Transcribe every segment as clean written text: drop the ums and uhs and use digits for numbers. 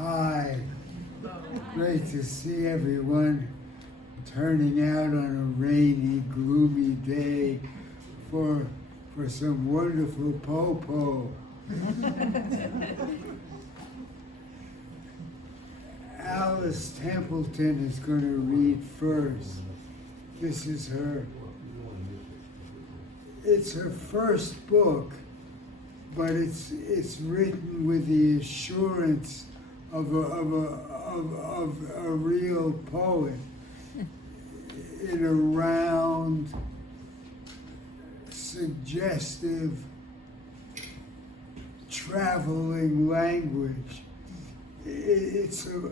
Hi. Great to see everyone turning out on a rainy, gloomy day for some wonderful po-po. Alice Templeton is going to read first. This is it's her first book, but it's written with the assurance of a real poet in a round, suggestive, traveling language. It's a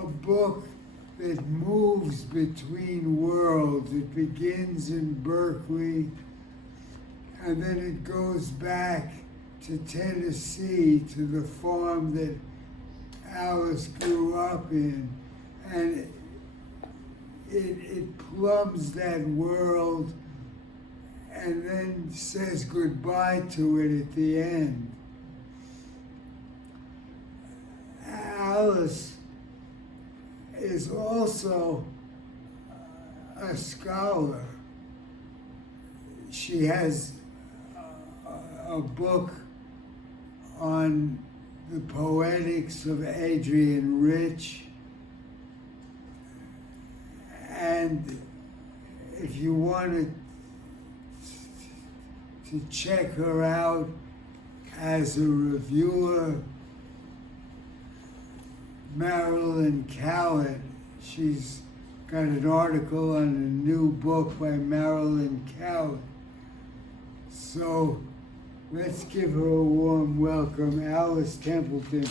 book that moves between worlds. It begins in Berkeley, and then it goes back to Tennessee, to the farm that Alice grew up in, and it plumbs that world and then says goodbye to it at the end. Alice is also a scholar. She has a book on the poetics of Adrian Rich, and if you wanted to check her out as a reviewer, Marilyn Cowett, she's got an article on a new book by Marilyn Cowett. So let's give her a warm welcome, Alice Templeton.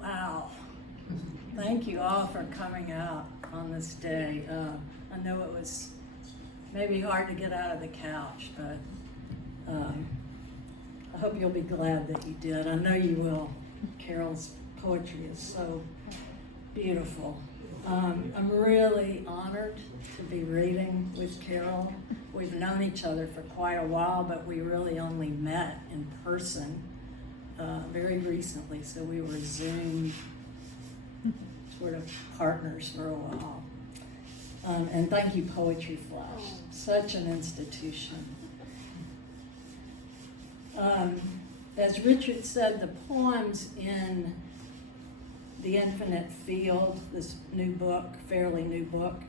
Wow. Thank you all for coming out on this day. I know it was maybe hard to get out of the couch, but I hope you'll be glad that you did. I know you will. Carol's poetry is so beautiful. I'm really honored to be reading with Carol. We've known each other for quite a while, but we really only met in person very recently, so we were Zoom sort of partners for a while. And thank you, Poetry Flash, such an institution. As Richard said, the poems in The Infinite Field, this new book, fairly new book,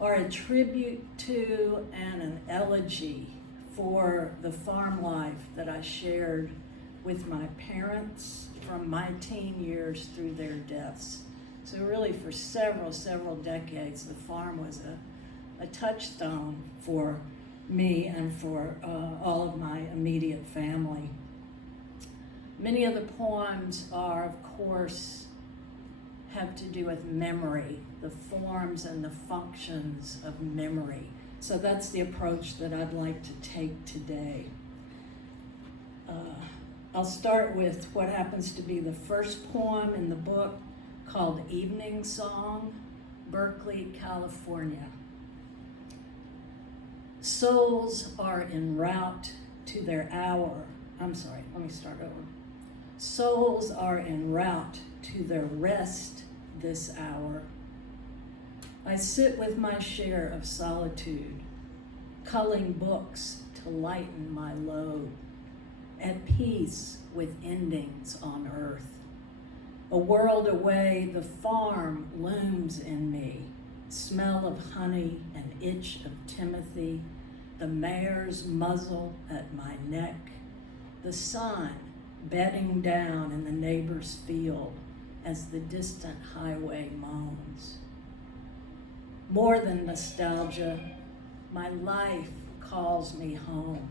are a tribute to and an elegy for the farm life that I shared with my parents from my teen years through their deaths. So really for several decades, the farm was a touchstone for me and for all of my immediate family. Many of the poems are, of course, have to do with memory, the forms and the functions of memory. So that's the approach that I'd like to take today. I'll start with what happens to be the first poem in the book, called Evening Song, Berkeley, California. Souls are en route to their hour. Souls are en route to their rest this hour. I sit with my share of solitude, culling books to lighten my load, at peace with endings on earth. A world away, the farm looms in me, smell of honey and itch of Timothy, the mare's muzzle at my neck, the sun bedding down in the neighbor's field as the distant highway moans. More than nostalgia, my life calls me home.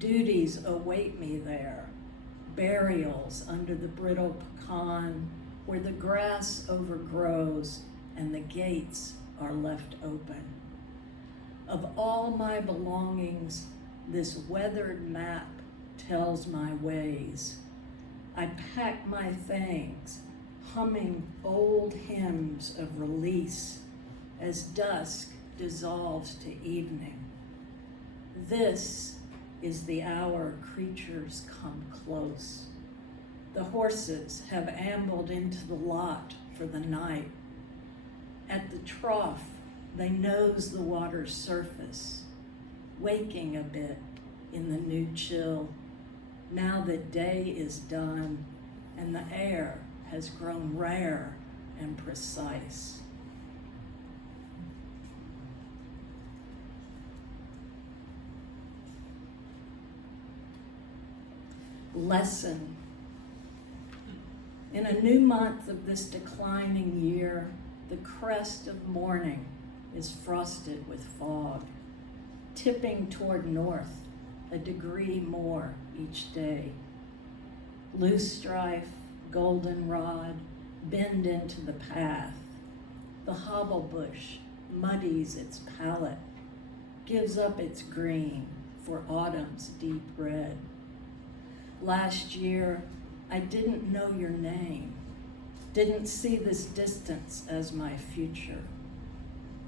Duties await me there, burials under the brittle pecan where the grass overgrows and the gates are left open. Of all my belongings, This weathered map tells my ways. I pack my things, humming old hymns of release as dusk dissolves to evening. This is the hour creatures come close. The horses have ambled into the lot for the night. At the trough, they nose the water's surface, waking a bit in the new chill, now that day is done and the air has grown rare and precise. Lesson. In a new month of this declining year, the crest of morning is frosted with fog, tipping toward north a degree more each day. Loosestrife, goldenrod bend into the path. The hobblebush muddies its palette, gives up its green for autumn's deep red. Last year, I didn't know your name, didn't see this distance as my future,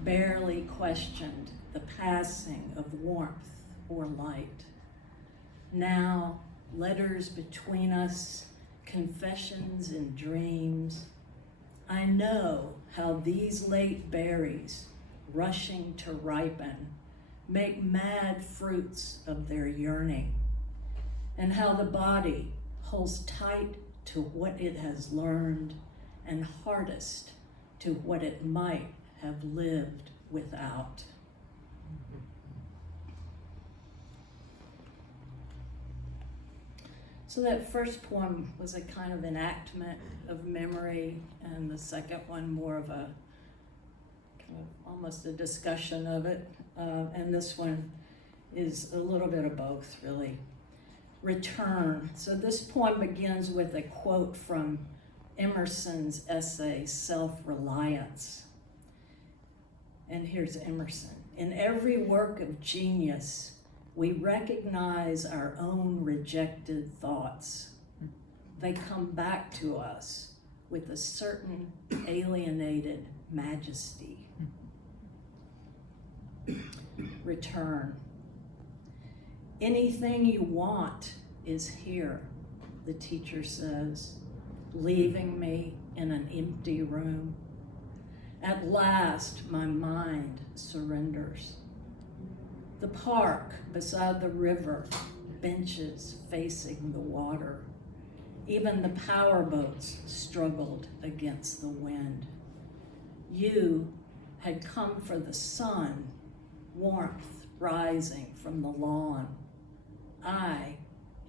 barely questioned the passing of warmth or light. Now, letters between us, confessions and dreams. I know how these late berries, rushing to ripen, make mad fruits of their yearning, and how the body holds tight to what it has learned and hardest to what it might have lived without. So that first poem was a kind of enactment of memory, and the second one more of a kind of almost a discussion of it. And this one is a little bit of both, really. Return. So this poem begins with a quote from Emerson's essay, Self-Reliance. And here's Emerson. In every work of genius, we recognize our own rejected thoughts. They come back to us with a certain alienated majesty. Return. Anything you want is here, the teacher says, leaving me in an empty room. At last, my mind surrenders. The park beside the river, benches facing the water. Even the power boats struggled against the wind. You had come for the sun, warmth rising from the lawn. I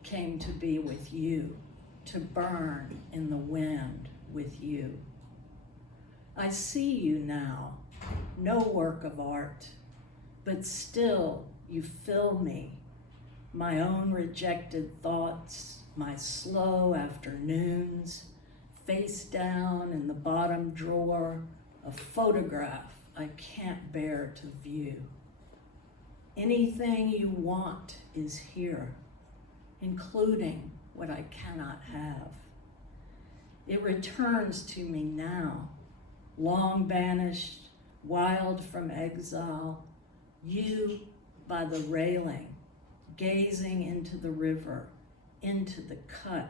came to be with you, to burn in the wind with you. I see you now, no work of art, but still you fill me, my own rejected thoughts, my slow afternoons, face down in the bottom drawer, a photograph I can't bear to view. Anything you want is here, including what I cannot have. It returns to me now, long banished, wild from exile, you by the railing, gazing into the river, into the cut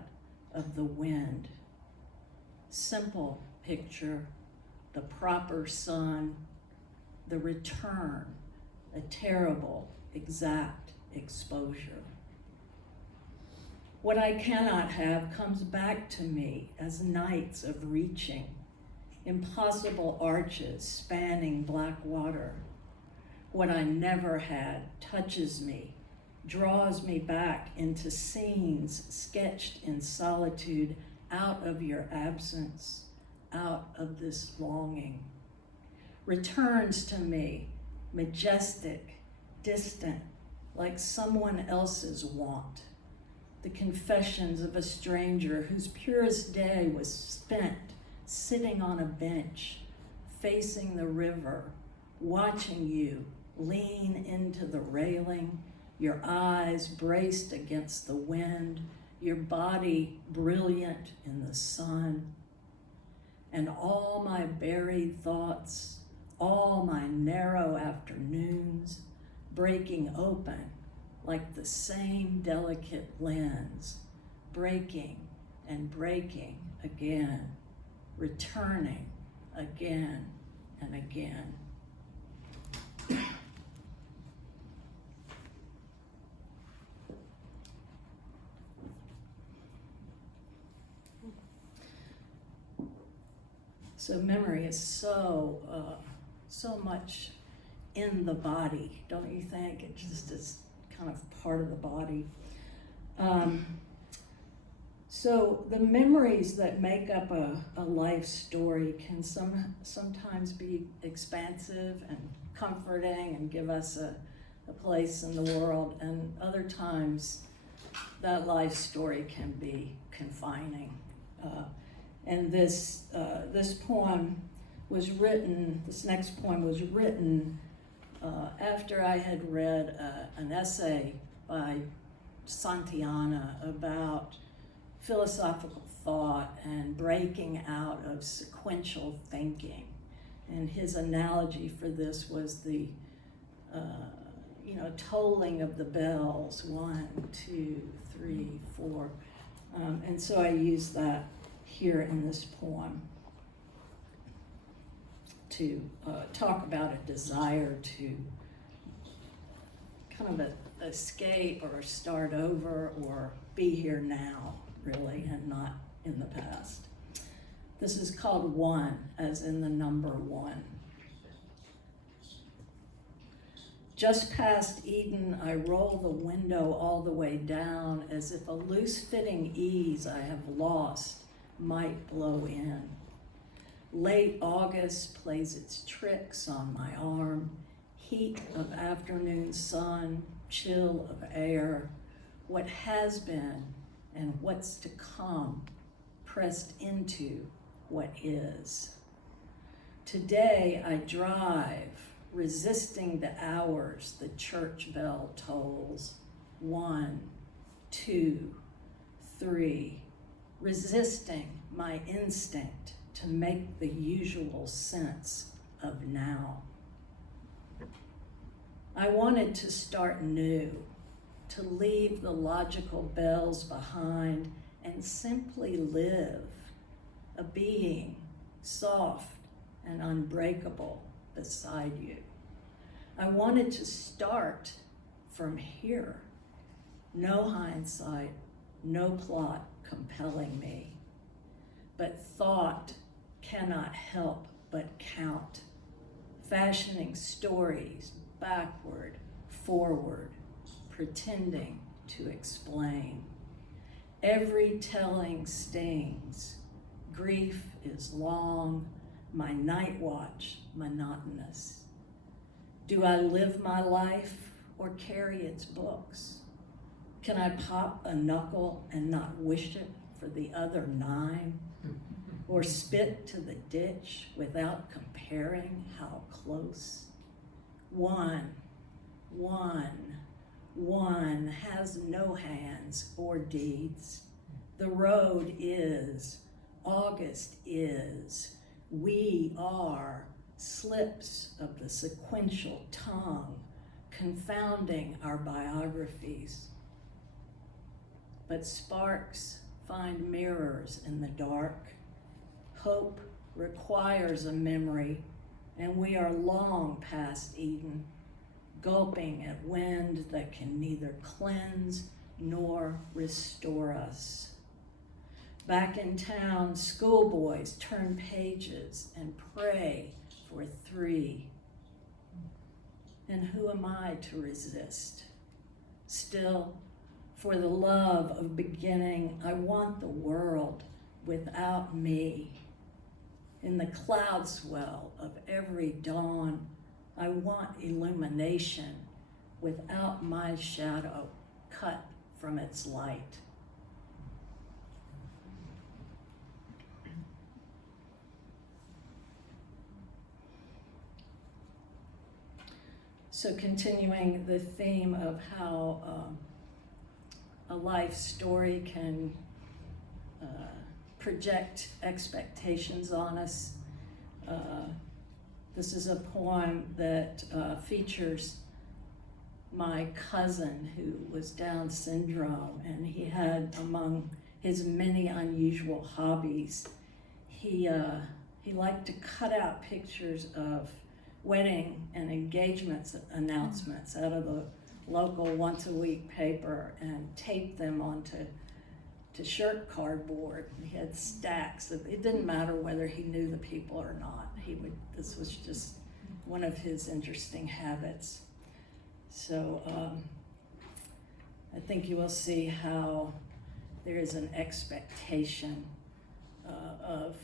of the wind. Simple picture, the proper sun, the return, a terrible, exact exposure. What I cannot have comes back to me as nights of reaching, impossible arches spanning black water. What I never had touches me, draws me back into scenes sketched in solitude, out of your absence, out of this longing. Returns to me, majestic, distant, like someone else's want. The confessions of a stranger whose purest day was spent sitting on a bench, facing the river, watching you lean into the railing, your eyes braced against the wind, your body brilliant in the sun. And all my buried thoughts, all my narrow afternoons, breaking open like the same delicate lens, breaking and breaking again, returning again and again. So memory is so much in the body, don't you think? It just is kind of part of the body. So the memories that make up a life story can sometimes be expansive and comforting and give us a place in the world, and other times that life story can be confining. And this poem was written, this next poem was written after I had read an essay by Santayana about philosophical thought and breaking out of sequential thinking. And his analogy for this was the tolling of the bells, 1, 2, 3, 4. And so I used that here in this poem to talk about a desire to kind of escape or start over or be here now, really, and not in the past. This is called 1, as in the number 1. Just past Eden, I roll the window all the way down as if a loose-fitting ease I have lost might blow in. Late August plays its tricks on my arm, heat of afternoon sun, chill of air, what has been and what's to come, pressed into what is. Today I drive, resisting the hours the church bell tolls. 1, 2, 3, resisting my instinct to make the usual sense of now. I wanted to start new, to leave the logical bells behind and simply live, a being soft and unbreakable beside you. I wanted to start from here. No hindsight, no plot compelling me. But thought cannot help but count, fashioning stories backward, forward, pretending to explain. Every telling stings. Grief is long, my night watch monotonous. Do I live my life or carry its books? Can I pop a knuckle and not wish it for the other 9? Or spit to the ditch without comparing how close? 1 has no hands or deeds. The road is, August is, we are, slips of the sequential tongue, confounding our biographies. But sparks find mirrors in the dark. Hope requires a memory, and we are long past Eden, gulping at wind that can neither cleanse nor restore us. Back in town, schoolboys turn pages and pray for 3. And who am I to resist? Still, for the love of beginning, I want the world without me. In the cloud swell of every dawn, I want illumination without my shadow cut from its light. So continuing the theme of how a life story can project expectations on us. This is a poem that features my cousin who was Down syndrome, and he had, among his many unusual hobbies, he liked to cut out pictures of wedding and engagements announcements out of the local once-a-week paper and tape them onto shirt cardboard. He had stacks of, it didn't matter whether he knew the people or not. This was just one of his interesting habits. So I think you will see how there is an expectation of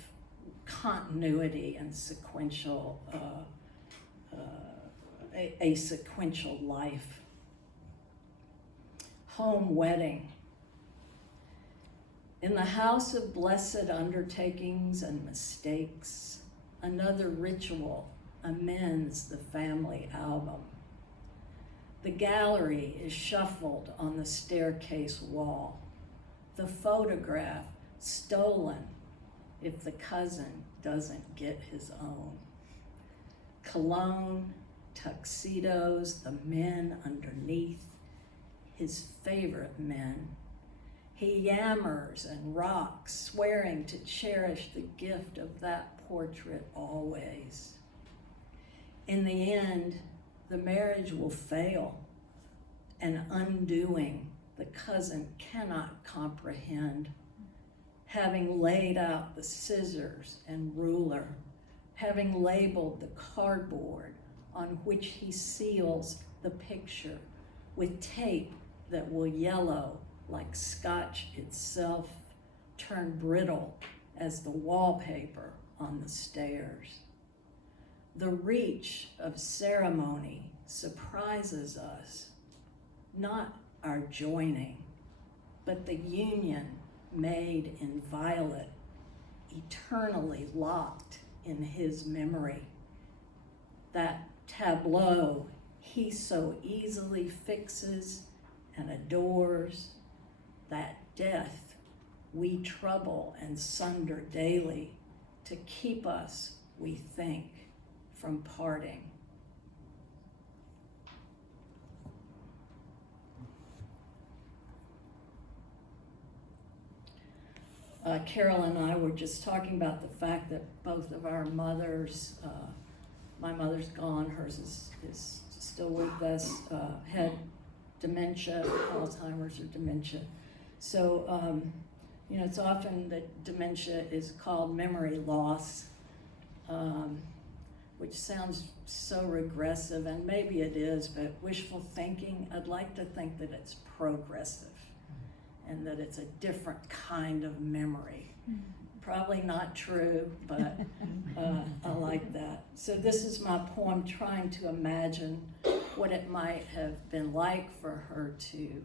continuity and sequential, a sequential life. Home wedding. In the house of blessed undertakings and mistakes, another ritual amends the family album. The gallery is shuffled on the staircase wall, the photograph stolen if the cousin doesn't get his own. Cologne, tuxedos, the men underneath, his favorite men. He yammers and rocks, swearing to cherish the gift of that portrait always. In the end, the marriage will fail, an undoing the cousin cannot comprehend, having laid out the scissors and ruler, having labeled the cardboard on which he seals the picture with tape that will yellow like scotch itself, turn brittle as the wallpaper on the stairs. The reach of ceremony surprises us, not our joining, but the union made inviolate, eternally locked in his memory. That tableau he so easily fixes and adores, that death we trouble and sunder daily to keep us, we think, from parting. Carol and I were just talking about the fact that both of our mothers, my mother's gone, hers is still with us, had dementia, Alzheimer's or dementia. So, it's often that dementia is called memory loss, which sounds so regressive, and maybe it is, but wishful thinking, I'd like to think that it's progressive and that it's a different kind of memory. Probably not true, but I like that. So this is my poem trying to imagine what it might have been like for her to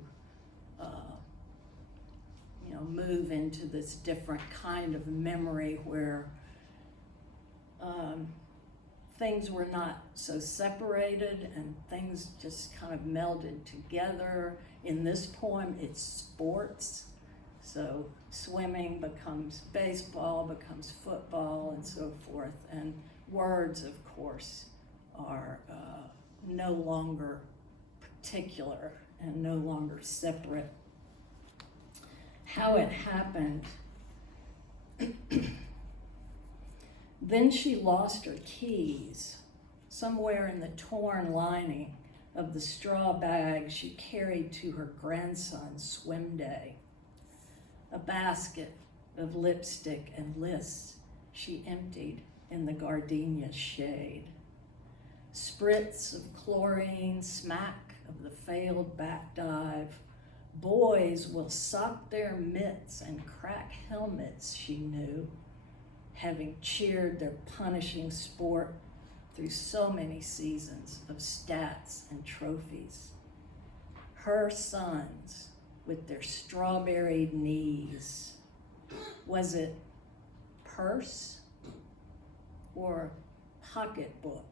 move into this different kind of memory where things were not so separated and things just kind of melded together. In this poem, it's sports. So swimming becomes baseball, becomes football, and so forth. And words, of course, are no longer particular and no longer separate. How it happened. Then she lost her keys somewhere in the torn lining of the straw bag she carried to her grandson's swim day. A basket of lipstick and lists she emptied in the gardenia's shade. Spritz of chlorine, smack of the failed back dive. Boys will sock their mitts and crack helmets, she knew, having cheered their punishing sport through so many seasons of stats and trophies. Her sons with their strawberried knees. Was it purse or pocketbook?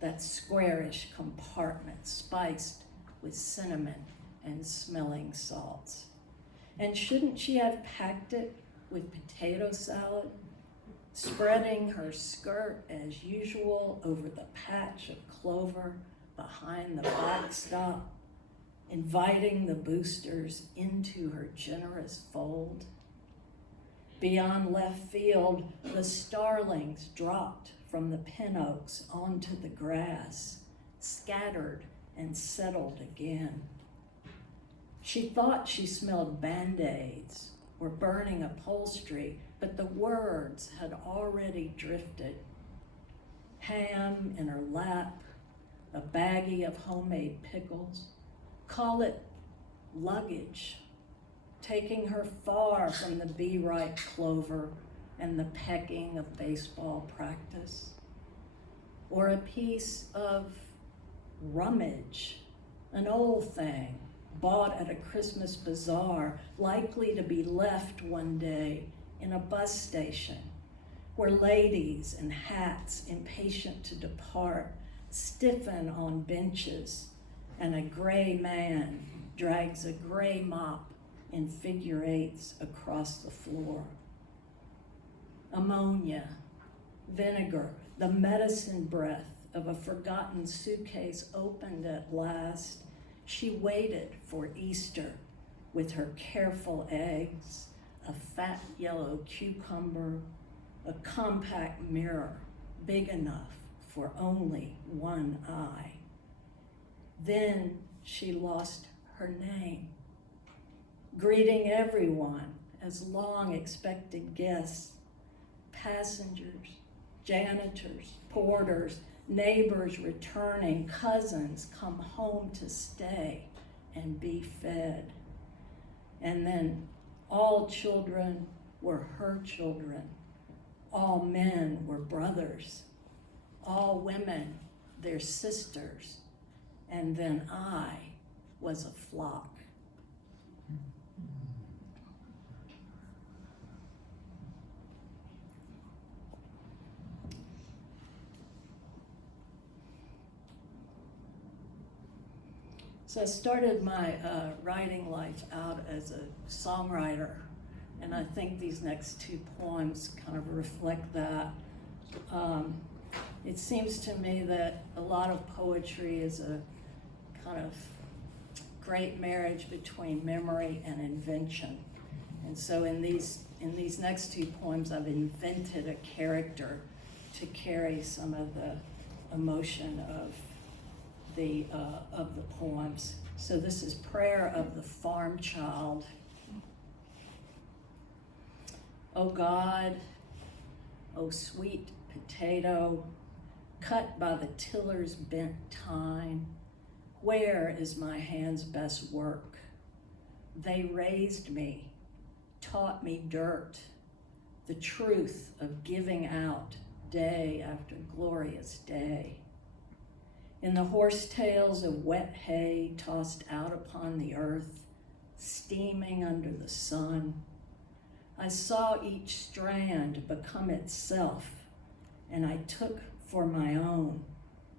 that squarish compartment spiced with cinnamon and smelling salts. And shouldn't she have packed it with potato salad, spreading her skirt as usual over the patch of clover behind the backstop, inviting the boosters into her generous fold? Beyond left field, the starlings dropped from the pin oaks onto the grass, scattered and settled again. She thought she smelled Band-Aids or burning upholstery, but the words had already drifted. Ham in her lap, a baggie of homemade pickles. Call it luggage, taking her far from the bee-ripe clover and the pecking of baseball practice. Or a piece of rummage, an old thing bought at a Christmas bazaar, likely to be left one day in a bus station, where ladies in hats impatient to depart stiffen on benches, and a gray man drags a gray mop in figure eights across the floor. Ammonia, vinegar, the medicine breath of a forgotten suitcase opened at last. She waited for Easter with her careful eggs, a fat yellow cucumber, a compact mirror big enough for only one eye. Then she lost her name, greeting everyone as long expected guests, passengers, janitors, porters, neighbors returning, cousins come home to stay and be fed. And then all children were her children. All men were brothers. All women their sisters. And then I was a flock. So I started my writing life out as a songwriter, and I think these next two poems kind of reflect that. It seems to me that a lot of poetry is a kind of great marriage between memory and invention. And so in these next two poems, I've invented a character to carry some of the emotion of the poems. So this is Prayer of the Farm Child. O God, O sweet potato, cut by the tiller's bent tine, where is my hand's best work? They raised me, taught me dirt, the truth of giving out day after glorious day. In the horsetails of wet hay tossed out upon the earth, steaming under the sun, I saw each strand become itself, and I took for my own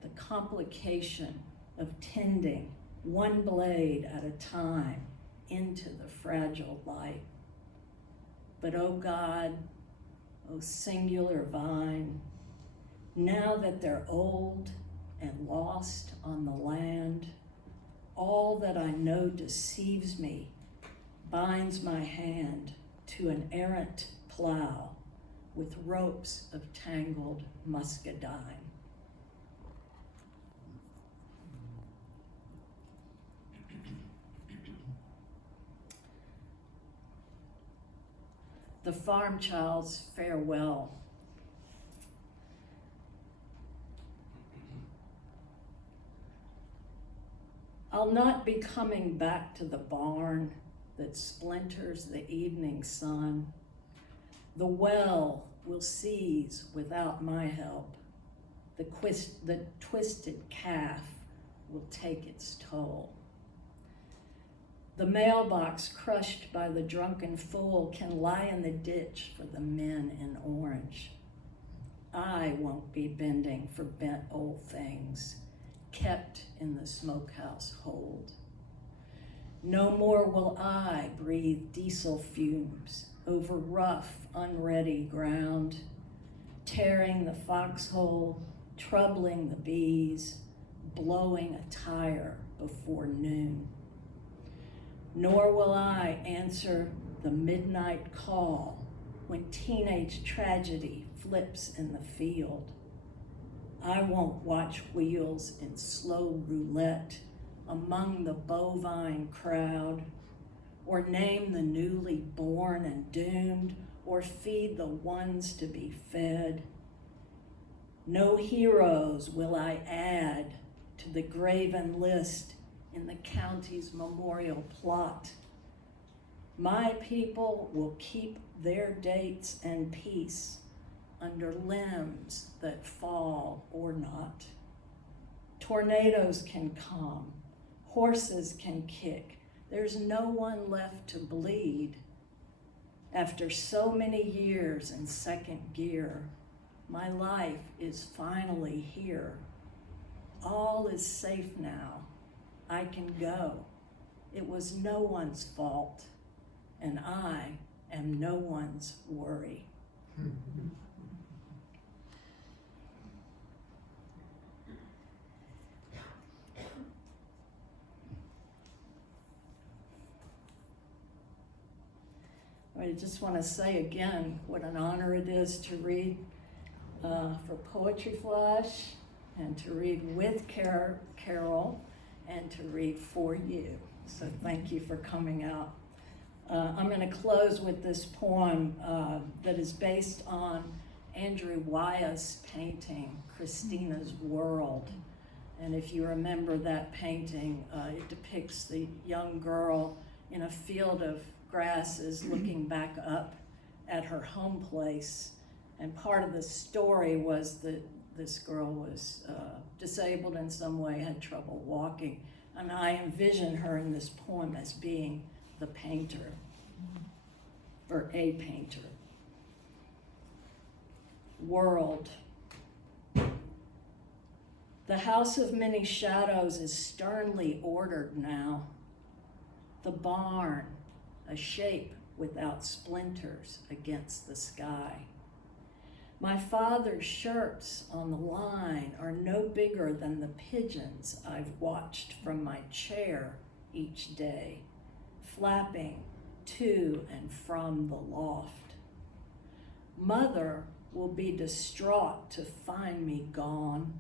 the complication of tending one blade at a time into the fragile light. But oh God, oh singular vine, now that they're old and lost on the land, all that I know deceives me, binds my hand to an errant plow with ropes of tangled muscadine. The farm child's farewell. I'll not be coming back to the barn that splinters the evening sun. The well will seize without my help. The twisted calf will take its toll. The mailbox crushed by the drunken fool can lie in the ditch for the men in orange. I won't be bending for bent old things kept in the smokehouse hold. No more will I breathe diesel fumes over rough, unready ground, tearing the foxhole, troubling the bees, blowing a tire before noon. Nor will I answer the midnight call when teenage tragedy flips in the field. I won't watch wheels in slow roulette among the bovine crowd, or name the newly born and doomed, or feed the ones to be fed. No heroes will I add to the graven list in the county's memorial plot. My people will keep their dates and peace under limbs that fall or not. Tornadoes can come, horses can kick. There's no one left to bleed. After so many years in second gear, my life is finally here. All is safe now. I can go. It was no one's fault, and I am no one's worry. I just want to say again what an honor it is to read for Poetry Flash, and to read with Carol, and to read for you. So thank you for coming out. I'm going to close with this poem that is based on Andrew Wyeth's painting, Christina's World. And if you remember that painting, it depicts the young girl in a field of grasses looking back up at her home place. And part of the story was that this girl was disabled in some way, had trouble walking. And I envision her in this poem as being the painter, or a painter. World. The house of many shadows is sternly ordered now. The barn, a shape without splinters against the sky. My father's shirts on the line are no bigger than the pigeons I've watched from my chair each day, flapping to and from the loft. Mother will be distraught to find me gone,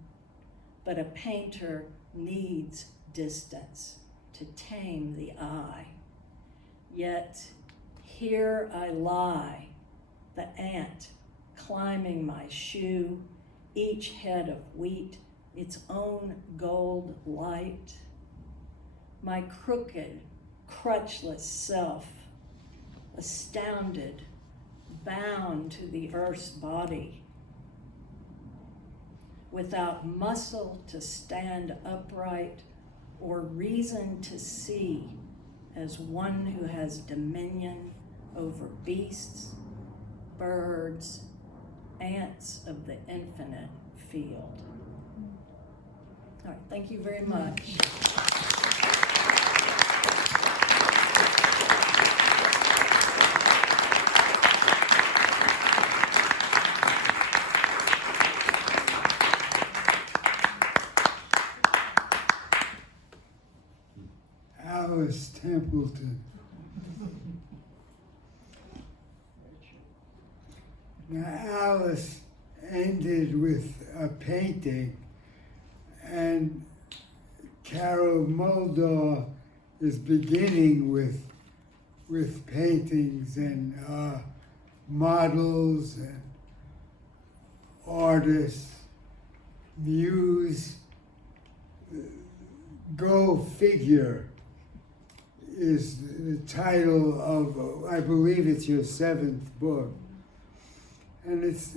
but a painter needs distance to tame the eye. Yet here I lie, the ant climbing my shoe, each head of wheat, its own gold light. My crooked, crutchless self, astounded, bound to the earth's body, without muscle to stand upright or reason to see as one who has dominion over beasts, birds, ants of the infinite field. All right, thank you very much. Alice Templeton. Now, Alice ended with a painting, and Carol Moldaw is beginning with paintings and models and artists, muse. Go Figure is the title of, I believe it's your 7th book. And it's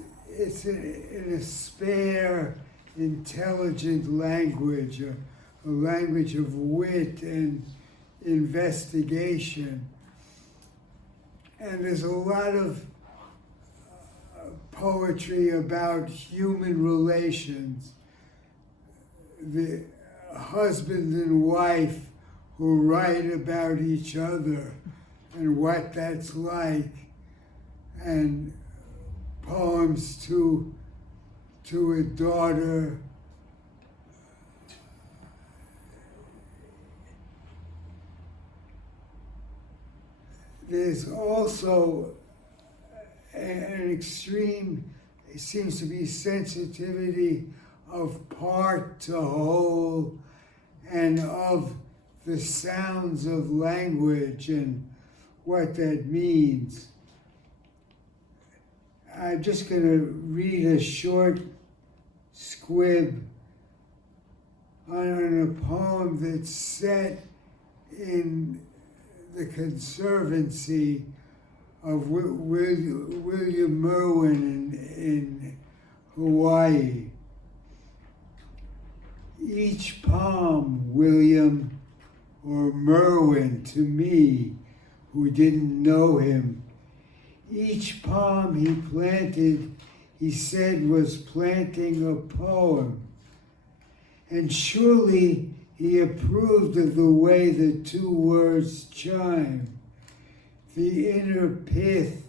in a spare, intelligent language, a language of wit and investigation. And there's a lot of poetry about human relations, the husband and wife who write about each other and what that's like, and poems to a daughter. There's also an extreme, it seems to be, sensitivity of part to whole and of the sounds of language and what that means. I'm just going to read a short squib on a poem that's set in the Conservancy of William Merwin in Hawaii. Each palm, William, or Merwin to me, who didn't know him, each palm he planted, he said, was planting a poem. And surely he approved of the way the two words chime, the inner pith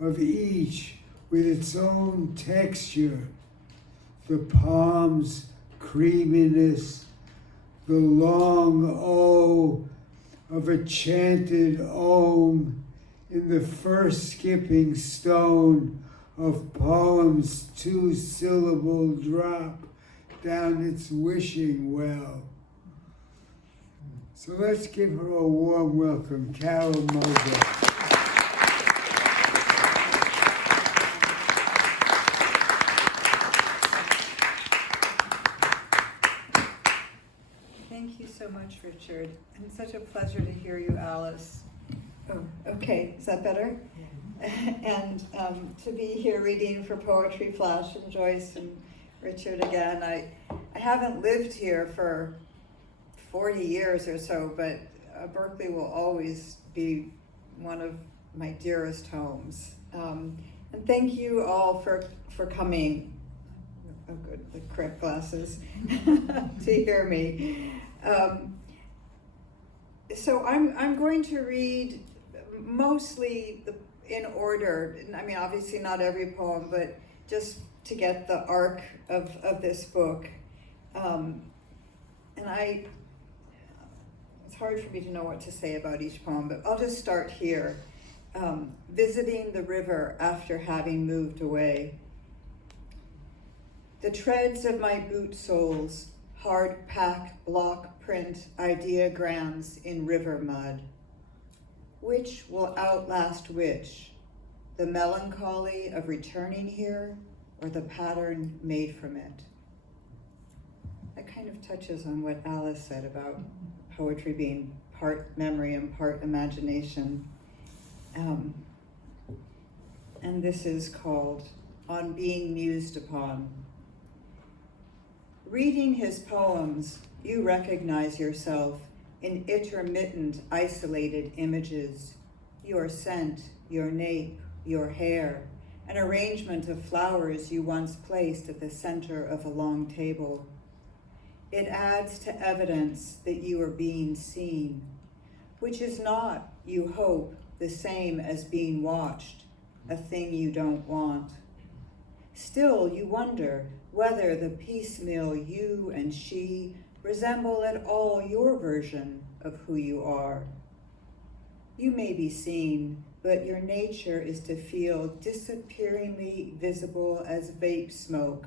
of each with its own texture, the palm's creaminess, the long O of a chanted Om in the first skipping stone of poem's two-syllable drop down its wishing well. So let's give her a warm welcome, Carol Moldaw. Thank you so much, Richard. And such a pleasure to hear you, Alice. Oh, okay, is that better? And to be here reading for Poetry Flash and Joyce and Richard again. I haven't lived here for 40 years or so, but Berkeley will always be one of my dearest homes. And thank you all for coming. Oh, good, the correct glasses to hear me. So I'm going to read mostly in order. I mean, obviously not every poem, but just to get the arc of this book. And it's hard for me to know what to say about each poem, but I'll just start here. Visiting the river after having moved away. The treads of my boot soles, hard pack, block print, ideograms in river mud. Which will outlast which? The melancholy of returning here, or the pattern made from it? That kind of touches on what Alice said about poetry being part memory and part imagination. And this is called On Being Mused Upon. Reading his poems, you recognize yourself in intermittent, isolated images. Your scent, your nape, your hair, an arrangement of flowers you once placed at the center of a long table. It adds to evidence that you are being seen, which is not, you hope, the same as being watched, a thing you don't want. Still, you wonder whether the piecemeal you and she resemble at all your version of who you are. You may be seen, but your nature is to feel disappearingly visible as vape smoke,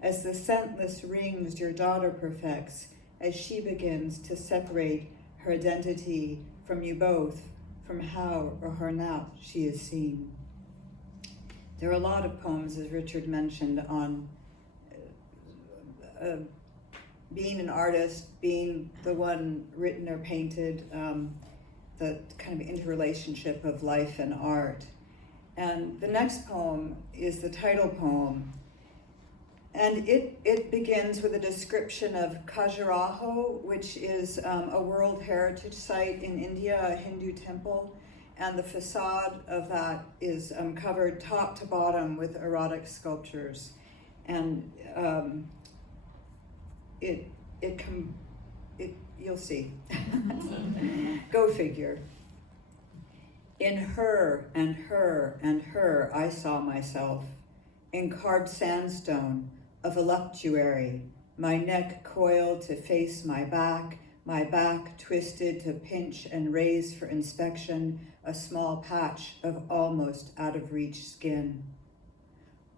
as the scentless rings your daughter perfects as she begins to separate her identity from you both, from how or how not she is seen. There are a lot of poems, as Richard mentioned, on being an artist, being the one written or painted, the kind of interrelationship of life and art. And the next poem is the title poem. And it begins with a description of Khajuraho, which is a World Heritage Site in India, a Hindu temple. and the facade of that is covered top to bottom with erotic sculptures. And you'll see. Go figure. In her and her and her I saw myself, in carved sandstone, a voluptuary, my neck coiled to face my back twisted to pinch and raise for inspection a small patch of almost out of reach skin.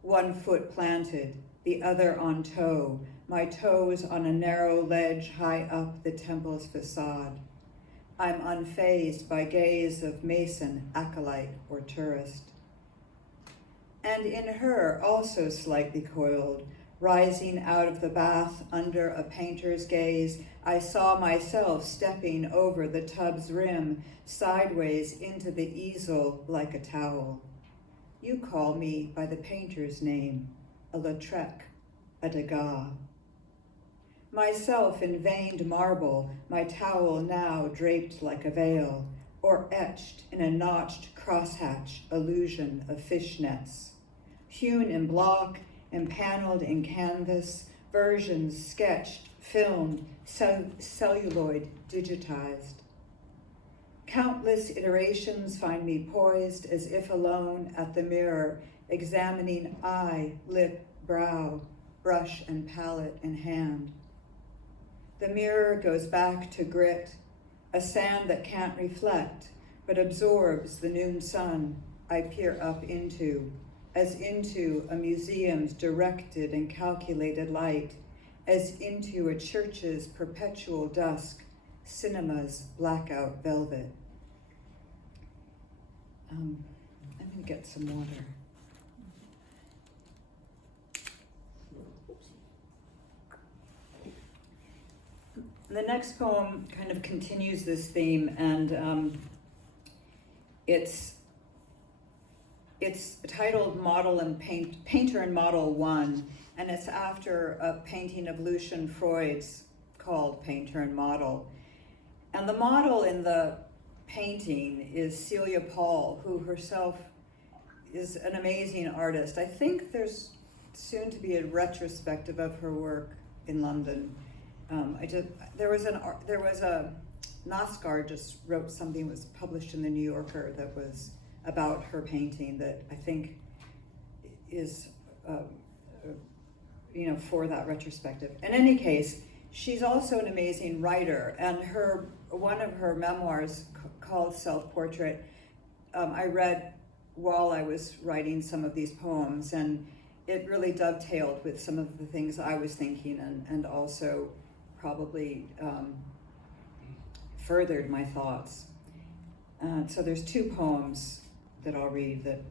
One foot planted, the other on toe, my toes on a narrow ledge high up the temple's facade. I'm unfazed by gaze of mason, acolyte, or tourist. And in her, also slightly coiled, rising out of the bath under a painter's gaze, I saw myself stepping over the tub's rim, sideways into the easel like a towel. You call me by the painter's name, a Lautrec, a Degas. Myself in veined marble, my towel now draped like a veil, or etched in a notched crosshatch illusion of fishnets. Hewn in block, empaneled in canvas, versions sketched, filmed, celluloid digitized. Countless iterations find me poised as if alone at the mirror, examining eye, lip, brow, brush and palette in hand. The mirror goes back to grit, a sand that can't reflect, but absorbs the noon sun I peer up into, as into a museum's directed and calculated light, as into a church's perpetual dusk, cinema's blackout velvet. I'm gonna get some water. The next poem kind of continues this theme, and it's titled Model and Painter and Model 1, and it's after a painting of Lucian Freud's called Painter and Model. And the model in the painting is Celia Paul, who herself is an amazing artist. I think there's soon to be a retrospective of her work in London. There was a Nascar just wrote something, was published in the New Yorker that was about her painting that I think is, for that retrospective. In any case, she's also an amazing writer, and one of her memoirs called Self-Portrait, I read while I was writing some of these poems, and it really dovetailed with some of the things I was thinking, and also probably furthered my thoughts. So there's two poems that I'll read that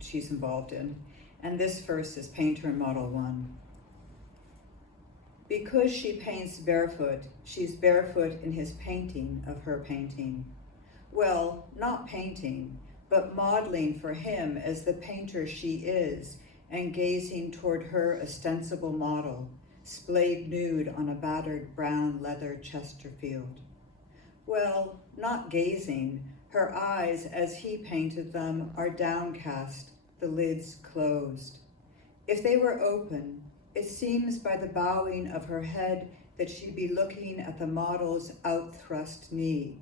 she's involved in. And this first is Painter and Model 1. Because she paints barefoot, she's barefoot in his painting of her painting. Well, not painting, but modeling for him as the painter she is, and gazing toward her ostensible model, splayed nude on a battered brown leather Chesterfield. Well, not gazing, her eyes as he painted them are downcast, the lids closed. If they were open, it seems by the bowing of her head that she'd be looking at the model's outthrust knee,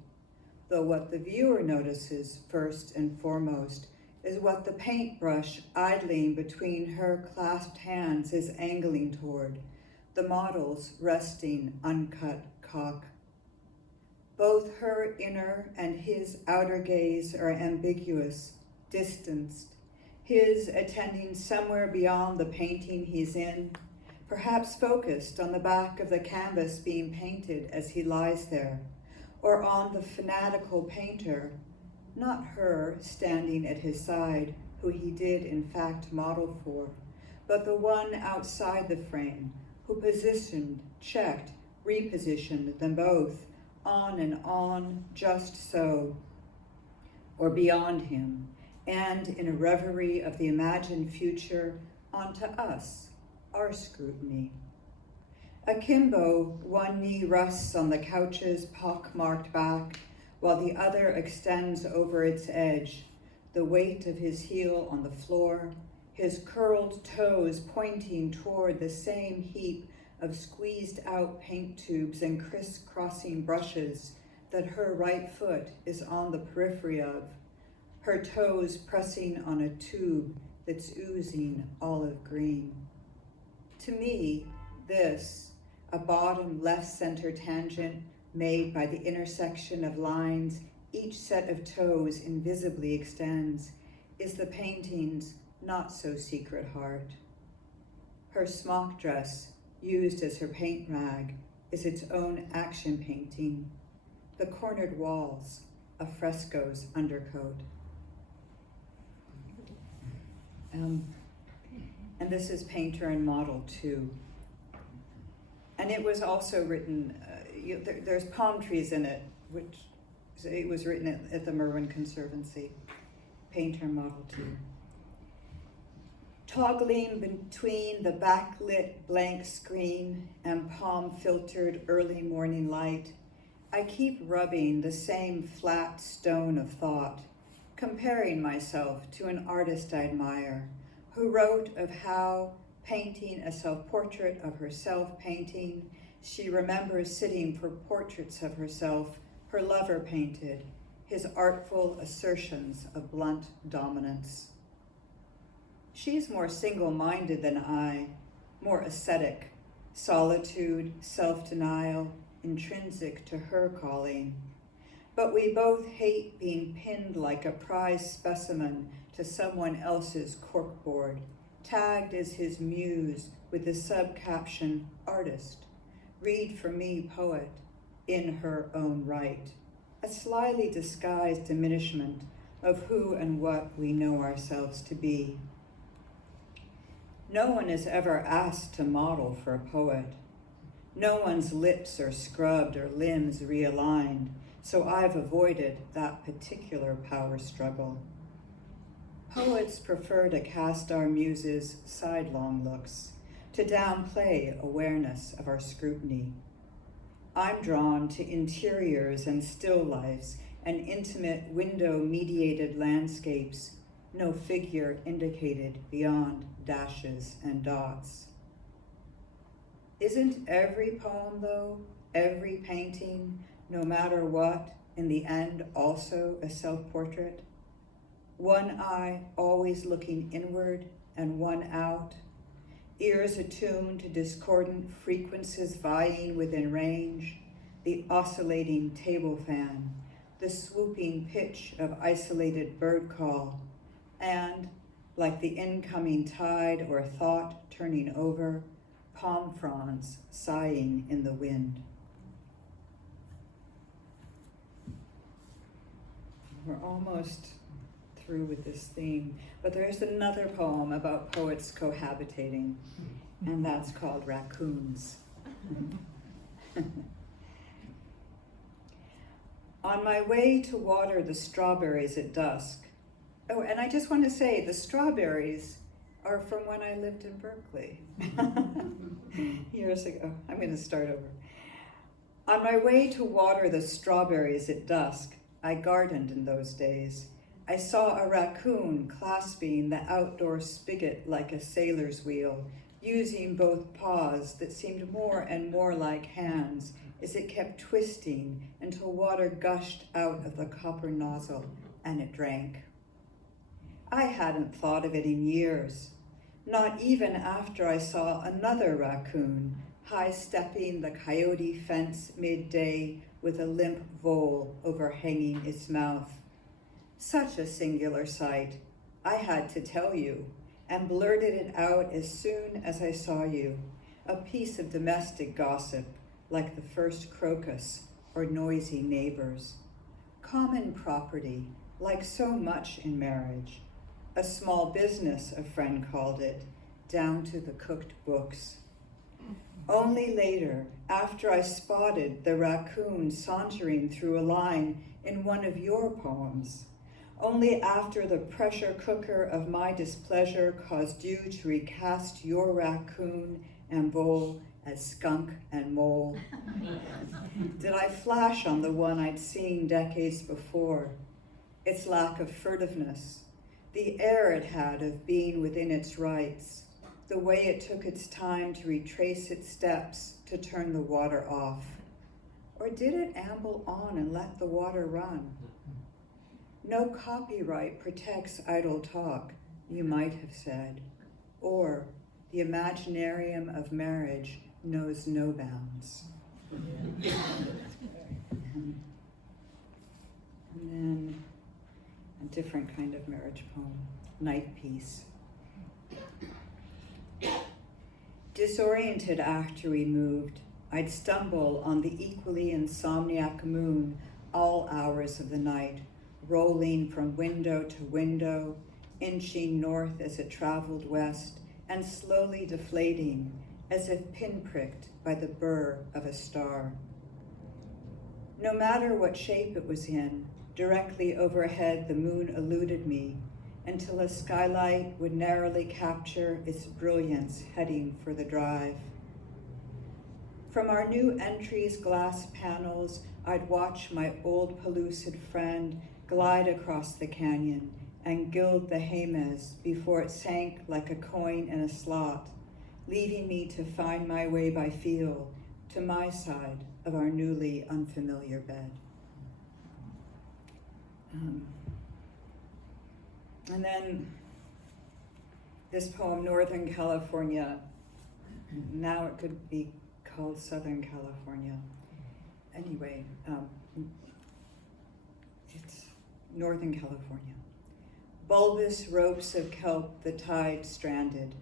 though what the viewer notices first and foremost is what the paintbrush idling between her clasped hands is angling toward, the model's resting uncut cock. Both her inner and his outer gaze are ambiguous, distanced, his attending somewhere beyond the painting he's in, perhaps focused on the back of the canvas being painted as he lies there, or on the fanatical painter, not her standing at his side, who he did in fact model for, but the one outside the frame, who positioned, checked, repositioned them both, on and on, just so, or beyond him, and in a reverie of the imagined future, onto us, our scrutiny. Akimbo, one knee rests on the couch's pock-marked back, while the other extends over its edge, the weight of his heel on the floor, his curled toes pointing toward the same heap of squeezed out paint tubes and crisscrossing brushes that her right foot is on the periphery of, her toes pressing on a tube that's oozing olive green. To me, this, a bottom left center tangent made by the intersection of lines each set of toes invisibly extends, is the painting's not so secret heart. Her smock dress, used as her paint rag, is its own action painting, the cornered walls, a fresco's undercoat. And this is Painter and Model 2. And it was also written, there's palm trees in it, which it was written at the Merwin Conservancy, Painter and Model 2. Toggling between the backlit blank screen and palm-filtered early morning light, I keep rubbing the same flat stone of thought, comparing myself to an artist I admire, who wrote of how, painting a self-portrait of herself painting, she remembers sitting for portraits of herself her lover painted, his artful assertions of blunt dominance. She's more single-minded than I, more ascetic, solitude, self-denial, intrinsic to her calling. But we both hate being pinned like a prize specimen to someone else's corkboard, tagged as his muse with the subcaption, artist, read for me, poet, in her own right, a slyly disguised diminishment of who and what we know ourselves to be. No one is ever asked to model for a poet. No one's lips are scrubbed or limbs realigned, so I've avoided that particular power struggle. Poets prefer to cast our muses sidelong looks, to downplay awareness of our scrutiny. I'm drawn to interiors and still lifes and intimate window-mediated landscapes, no figure indicated beyond dashes and dots. Isn't every poem, though, every painting, no matter what, in the end also a self-portrait? One eye always looking inward and one out, ears attuned to discordant frequencies vying within range, the oscillating table fan, the swooping pitch of isolated bird call, and, like the incoming tide or thought turning over, palm fronds sighing in the wind. We're almost through with this theme, but there's another poem about poets cohabitating, and that's called Raccoons. On my way to water the strawberries at dusk. Oh, and I just want to say the strawberries are from when I lived in Berkeley years ago. I'm going to start over. On my way to water the strawberries at dusk, I gardened in those days. I saw a raccoon clasping the outdoor spigot like a sailor's wheel, using both paws that seemed more and more like hands as it kept twisting until water gushed out of the copper nozzle and it drank. I hadn't thought of it in years, not even after I saw another raccoon high-stepping the coyote fence midday with a limp vole overhanging its mouth. Such a singular sight, I had to tell you, and blurted it out as soon as I saw you, a piece of domestic gossip, like the first crocus or noisy neighbors. Common property, like so much in marriage. A small business, a friend called it, down to the cooked books. Only later, after I spotted the raccoon sauntering through a line in one of your poems, only after the pressure cooker of my displeasure caused you to recast your raccoon and vole as skunk and mole? Did I flash on the one I'd seen decades before? Its lack of furtiveness, the air it had of being within its rights, the way it took its time to retrace its steps to turn the water off. Or did it amble on and let the water run? No copyright protects idle talk, you might have said. Or the imaginarium of marriage knows no bounds. And then a different kind of marriage poem, Night Piece. Disoriented after we moved, I'd stumble on the equally insomniac moon all hours of the night, rolling from window to window, inching north as it traveled west, and slowly deflating as if pinpricked by the burr of a star. No matter what shape it was in, directly overhead the moon eluded me until a skylight would narrowly capture its brilliance heading for the drive. From our new entry's glass panels, I'd watch my old pellucid friend glide across the canyon and gild the Jemez before it sank like a coin in a slot, leaving me to find my way by feel to my side of our newly unfamiliar bed. And then this poem, Northern California, now it could be called Southern California. Anyway, it's Northern California. Bulbous ropes of kelp the tide stranded,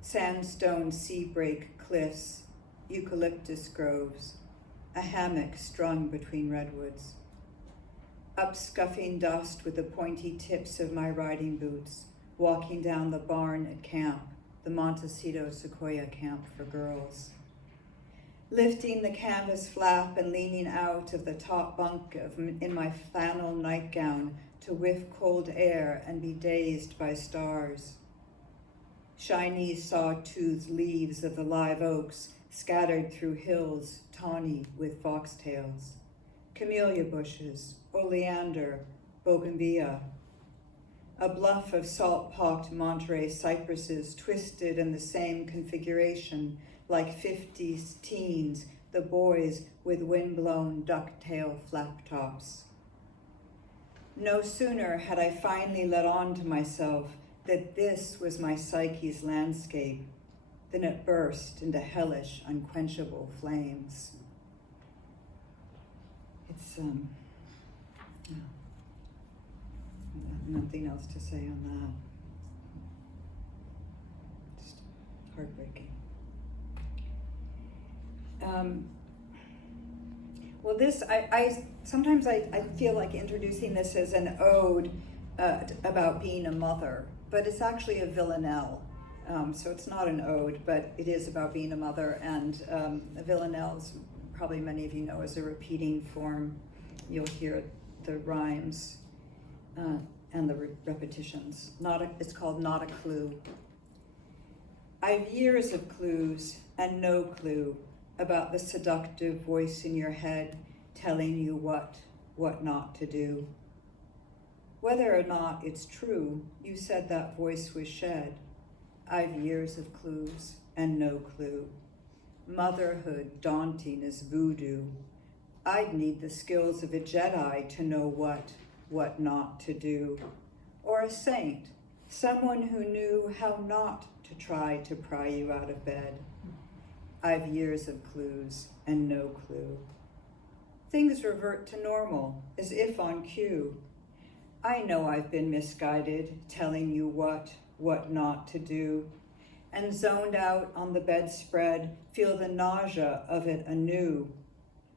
sandstone sea break cliffs, eucalyptus groves, a hammock strung between redwoods. Up scuffing dust with the pointy tips of my riding boots, walking down the barn at camp, the Montecito Sequoia camp for girls. Lifting the canvas flap and leaning out of the top bunk in my flannel nightgown to whiff cold air and be dazed by stars. Shiny saw-toothed leaves of the live oaks scattered through hills tawny with foxtails. Camellia bushes, oleander, bougainvillea. A bluff of salt-pocked Monterey cypresses twisted in the same configuration like 50s teens, the boys with wind-blown ducktail flap tops. No sooner had I finally let on to myself that this was my psyche's landscape than it burst into hellish, unquenchable flames. It's, nothing else to say on that. Just heartbreaking. Well, this, sometimes I feel like introducing this as an ode about being a mother, but it's actually a villanelle. So it's not an ode, but it is about being a mother, and a villanelle, probably many of you know, is a repeating form. You'll hear the rhymes and the repetitions. It's called Not a Clue. I've years of clues and no clue about the seductive voice in your head telling you what not to do. Whether or not it's true, you said that voice was shed. I've years of clues and no clue. Motherhood daunting as voodoo. I'd need the skills of a Jedi to know what not to do. Or a saint, someone who knew how not to try to pry you out of bed. I've years of clues and no clue. Things revert to normal, as if on cue. I know I've been misguided, telling you what not to do, and zoned out on the bedspread, feel the nausea of it anew.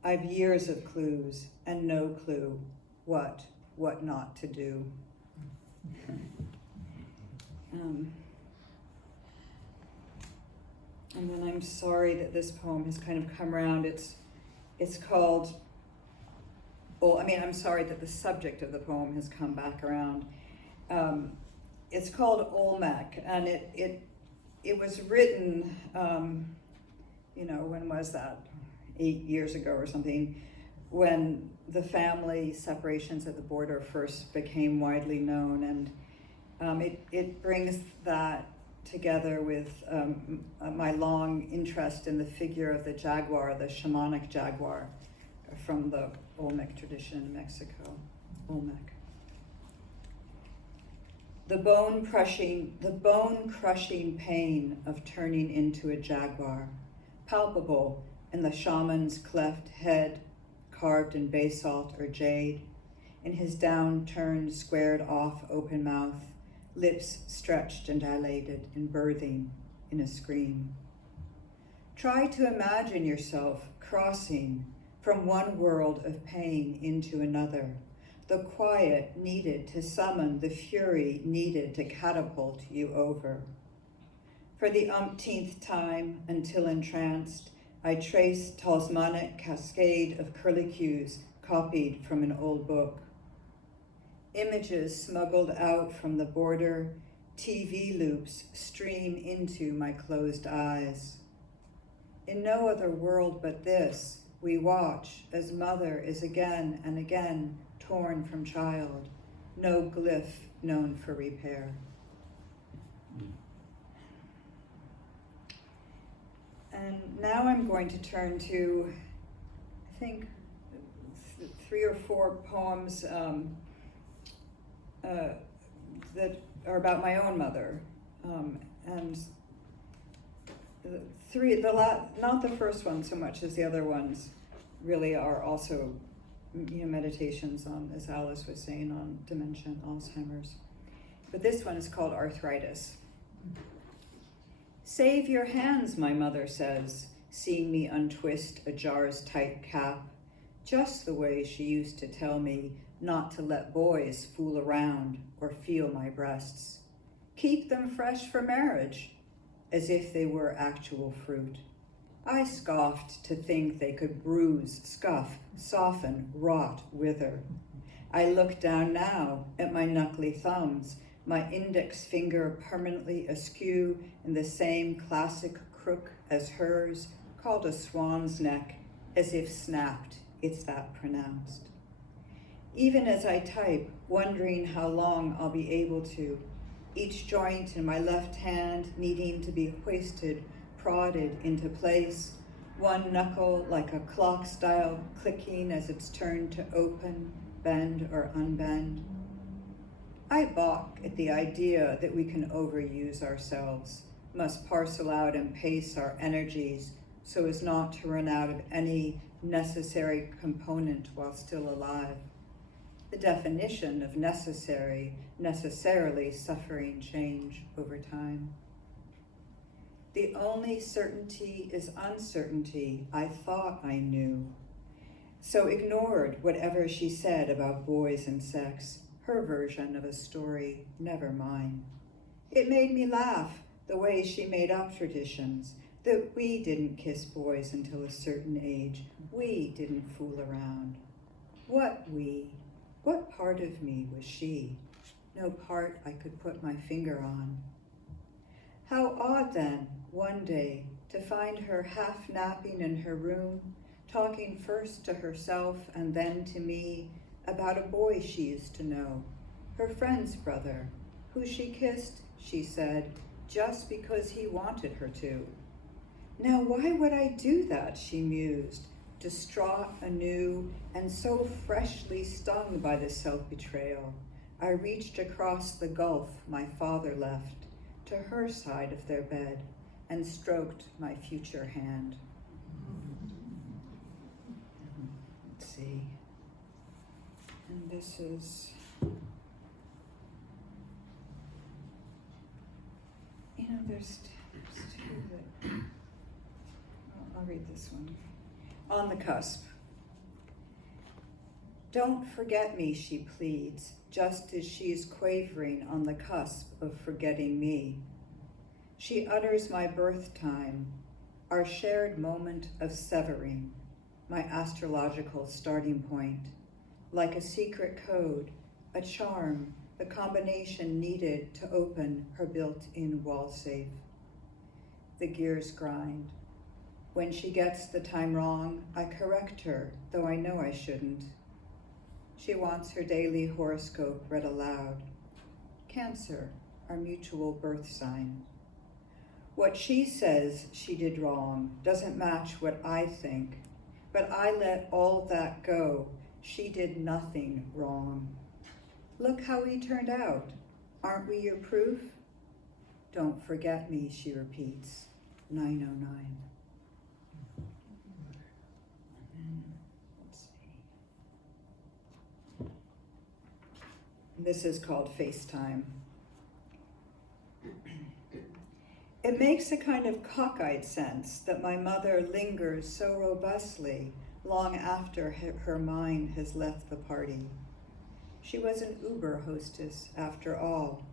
I've years of clues and no clue what not to do. And then I'm sorry that this poem has kind of come around. It's called, I'm sorry that the subject of the poem has come back around. It's called Olmec, and it was written when was that? 8 years ago or something, when the family separations at the border first became widely known. And it brings that together with my long interest in the figure of the jaguar, the shamanic jaguar from the Olmec tradition in Mexico, Olmec. The bone crushing pain of turning into a jaguar, palpable in the shaman's cleft head, carved in basalt or jade, in his down-turned, squared-off open mouth, lips stretched and dilated in birthing, in a scream. Try to imagine yourself crossing from one world of pain into another, the quiet needed to summon the fury needed to catapult you over. For the umpteenth time, until entranced, I trace talismanic cascade of curlicues copied from an old book. Images smuggled out from the border, TV loops stream into my closed eyes. In no other world but this, we watch as mother is again and again torn from child, no glyph known for repair. And now I'm going to turn to, I think, 3 or 4 poems that are about my own mother. And not the first one so much as the other ones, really are also meditations on, as Alice was saying, on dementia and Alzheimer's. But this one is called Arthritis. Save your hands, my mother says, seeing me untwist a jar's tight cap, just the way she used to tell me not to let boys fool around or feel my breasts. Keep them fresh for marriage, as if they were actual fruit. I scoffed to think they could bruise, scuff, soften, rot, wither. I look down now at my knuckly thumbs, my index finger permanently askew in the same classic crook as hers, called a swan's neck, as if snapped, it's that pronounced. Even as I type, wondering how long I'll be able to, each joint in my left hand needing to be hoisted, prodded into place, one knuckle like a clock style clicking as it's turned to open, bend or unbend. I balk at the idea that we can overuse ourselves, must parcel out and pace our energies so as not to run out of any necessary component while still alive. The definition of necessarily suffering change over time. The only certainty is uncertainty I thought I knew, so ignored whatever she said about boys and sex, her version of a story, never mine. It made me laugh the way she made up traditions, that we didn't kiss boys until a certain age, we didn't fool around. What we? What part of me was she? No part I could put my finger on. How odd then, one day, to find her half napping in her room, talking first to herself and then to me about a boy she used to know, her friend's brother, who she kissed, she said, just because he wanted her to. Now why would I do that, she mused, distraught anew and so freshly stung by the self-betrayal. I reached across the gulf my father left to her side of their bed and stroked my future hand. Let's see. And this is, there's two that, I'll read this one. On the cusp. Don't forget me, she pleads, just as she's quavering on the cusp of forgetting me. She utters my birth time, our shared moment of severing, my astrological starting point, like a secret code, a charm, the combination needed to open her built-in wall safe. The gears grind. When she gets the time wrong, I correct her, though I know I shouldn't. She wants her daily horoscope read aloud. Cancer, our mutual birth sign. What she says she did wrong doesn't match what I think, but I let all that go. She did nothing wrong. Look how we turned out. Aren't we your proof? Don't forget me, she repeats. 909. Let's see. This is called FaceTime. It makes a kind of cockeyed sense that my mother lingers so robustly long after her mind has left the party. She was an Uber hostess after all,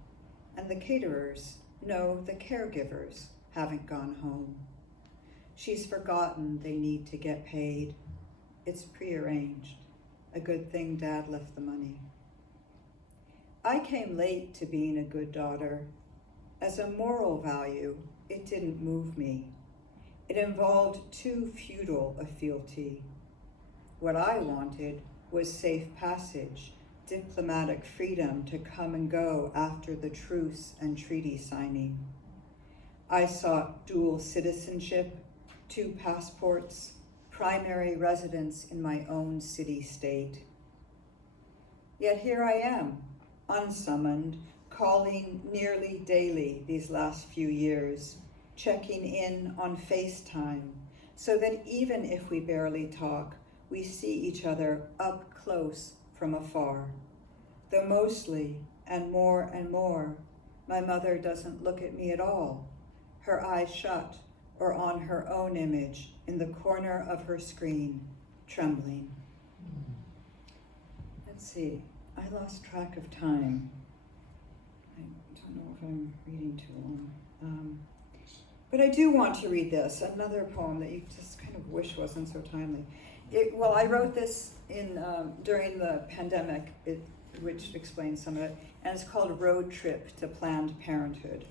and the caterers, no, the caregivers, haven't gone home. She's forgotten they need to get paid. It's prearranged. A good thing Dad left the money. I came late to being a good daughter. As a moral value, it didn't move me. It involved too feudal a fealty. What I wanted was safe passage, diplomatic freedom to come and go after the truce and treaty signing. I sought dual citizenship, 2 passports, primary residence in my own city-state. Yet here I am, unsummoned, calling nearly daily these last few years, checking in on FaceTime, so that even if we barely talk, we see each other up close from afar. Though mostly, and more, my mother doesn't look at me at all, her eyes shut or on her own image in the corner of her screen, trembling. Let's see, I lost track of time. I don't know if I'm reading too long. But I do want to read this, another poem that you just kind of wish wasn't so timely. I wrote this during the pandemic, which explains some of it, and it's called Road Trip to Planned Parenthood.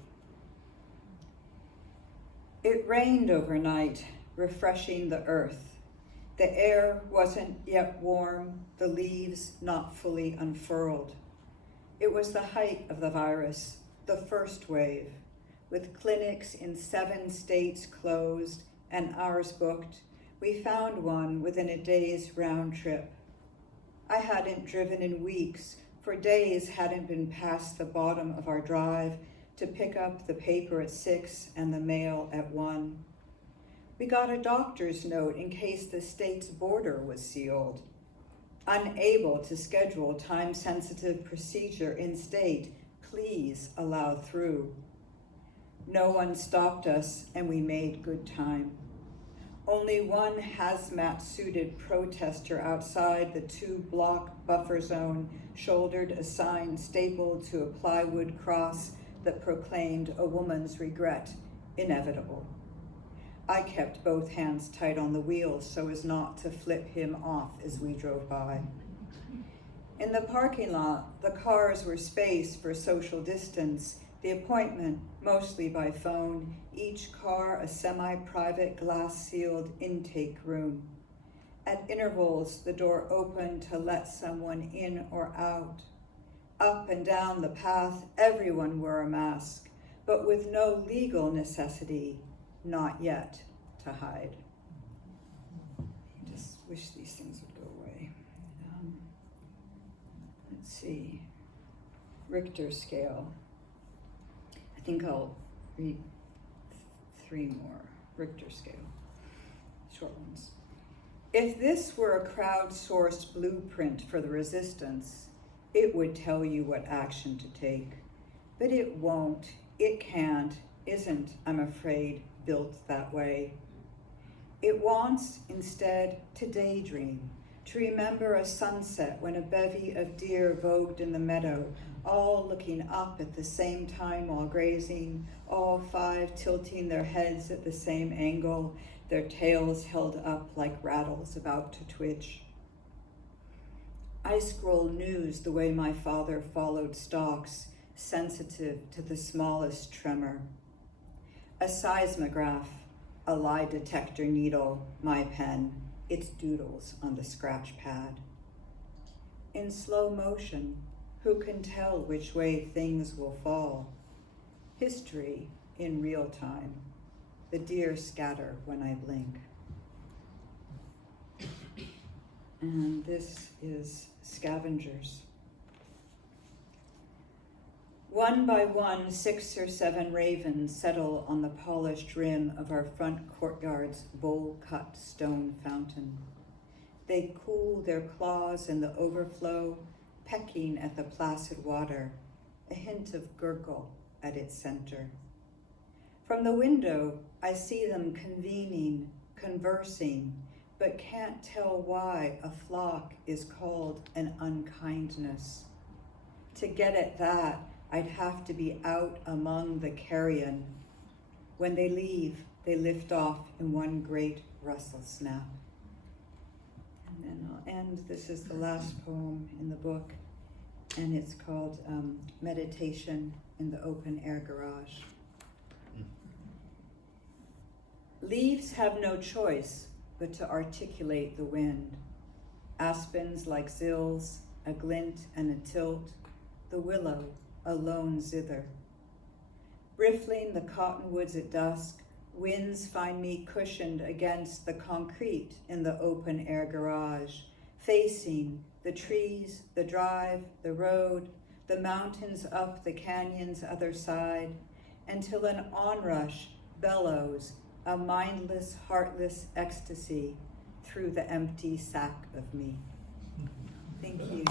It rained overnight, refreshing the earth. The air wasn't yet warm, the leaves not fully unfurled. It was the height of the virus, the first wave, with clinics in 7 states closed and ours booked. We found one within a day's round trip. I hadn't driven in weeks, for days hadn't been past the bottom of our drive to pick up the paper at 6 and the mail at 1. We got a doctor's note in case the state's border was sealed. Unable to schedule time-sensitive procedure in state, please allow through. No one stopped us and we made good time. Only one hazmat-suited protester outside the 2-block buffer zone shouldered a sign stapled to a plywood cross that proclaimed a woman's regret inevitable. I kept both hands tight on the wheels so as not to flip him off as we drove by. In the parking lot, the cars were spaced for social distance, the appointment mostly by phone, each car a semi-private glass-sealed intake room. At intervals, the door opened to let someone in or out. Up and down the path, everyone wore a mask, but with no legal necessity, not yet, to hide. I just wish these things would go away. Let's see. Richter scale. I think I'll read 3 more. Richter scale. Short ones. If this were a crowdsourced blueprint for the resistance, it would tell you what action to take. But it won't, it can't, isn't, I'm afraid, built that way. It wants, instead, to daydream, to remember a sunset when a bevy of deer vogued in the meadow, all looking up at the same time while grazing, all 5 tilting their heads at the same angle, their tails held up like rattles about to twitch. I scroll news the way my father followed stocks, sensitive to the smallest tremor. A seismograph, a lie detector needle, my pen, its doodles on the scratch pad. In slow motion, who can tell which way things will fall? History in real time. The deer scatter when I blink. And this is Scavengers. One by one, 6 or 7 ravens settle on the polished rim of our front courtyard's bowl-cut stone fountain. They cool their claws in the overflow, pecking at the placid water, a hint of gurgle at its center. From the window, I see them convening, conversing, but can't tell why a flock is called an unkindness. To get at that, I'd have to be out among the carrion. When they leave, they lift off in one great rustle snap. And then I'll end. This is the last poem in the book, and it's called Meditation in the Open Air Garage. Leaves have no choice but to articulate the wind. Aspens like zills, a glint and a tilt, the willow, a lone zither. Riffling the cottonwoods at dusk, winds find me cushioned against the concrete in the open air garage, facing the trees, the drive, the road, the mountains up the canyon's other side, until an onrush bellows, a mindless, heartless ecstasy through the empty sack of me. Thank you.